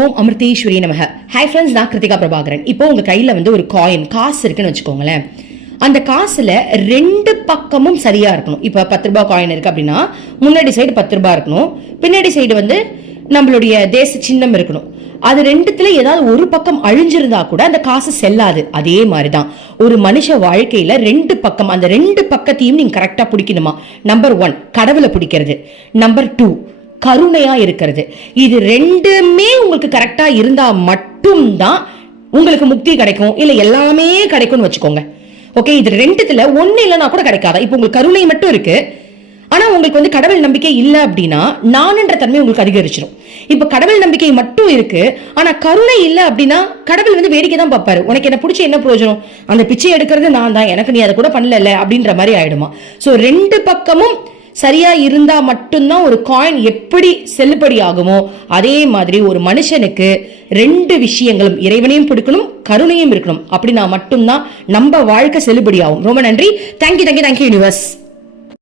ஓம் அமிர்தேஸ்வரி நமக. Hi friends நான் கிருத்திகா பிரபாகரன். இப்போ உங்கள் கையில் வந்து ஒரு காயின் காசு இருக்குன்னு வச்சுக்கோங்களேன். அந்த காசில் ரெண்டு பக்கமும் சரியாக இருக்கணும். இப்போ பத்து ரூபாய் காயின் இருக்குது அப்படின்னா முன்னாடி சைடு பத்து ரூபாய் இருக்கணும். பின்னாடி சைடு வந்து நம்மளுடைய தேச சின்னம் இருக்கணும். அது ரெண்டுத்துல ஏதாவது ஒரு பக்கம் அழிஞ்சிருந்தா கூட அந்த காசு செல்லாது. அதே மாதிரிதான். ஒரு மனுஷ வாழ்க்கையில ரெண்டு பக்கம் அந்த ரெண்டு பக்கத்தையும் நீங்க கரெக்டா பிடிக்கணுமா? நம்பர் ஒன் கடவுளை பிடிக்கிறது. நம்பர் டூ கருணையா இருக்கிறது. இது ரெண்டுமே உங்களுக்கு கரெக்டா இருந்தா மட்டும்தான் உங்களுக்கு முக்தி கிடைக்கும். இல்ல எல்லாமே கிடைக்கும்னு வச்சுக்கோங்க. ஓகே இது ரெண்டுத்துல ஒன்று இல்லைனா கூட கிடைக்காதா? இப்போ உங்களுக்கு கருணை மட்டும் இருக்கு. ஆனா உங்களுக்கு வந்து கடவுள் நம்பிக்கை இல்ல அப்படின்னா நானுன்ற தன்மை உங்களுக்கு அதிகரிச்சிடும் இப்ப கடவுள் நம்பிக்கை மட்டும் இருக்கு. ஆனா கருணை இல்ல அப்படின்னா கடவுள் வந்து வேடிக்கை தான் பார்ப்பாரு. உனக்கு என்ன பிடிச்ச என்ன பிரயோஜனம்? அந்த பிச்சை எடுக்கிறது நான் தான். எனக்கு நீ அதை கூட பண்ணல அப்படின்ற மாதிரி ஆயிடுமா? சோ ரெண்டு பக்கமும் சரியா இருந்தா மட்டும்தான் ஒரு காயின் எப்படி செல்லுபடி ஆகுமோ அதே மாதிரி ஒரு மனுஷனுக்கு ரெண்டு விஷயங்களும் இறைவனையும் பிடிக்கணும் கருணையும் இருக்கணும். அப்படின்னா மட்டும்தான் நம்ம வாழ்க்கை செல்லுபடி ஆகும் ரொம்ப நன்றி. Thank you thank you thank you universe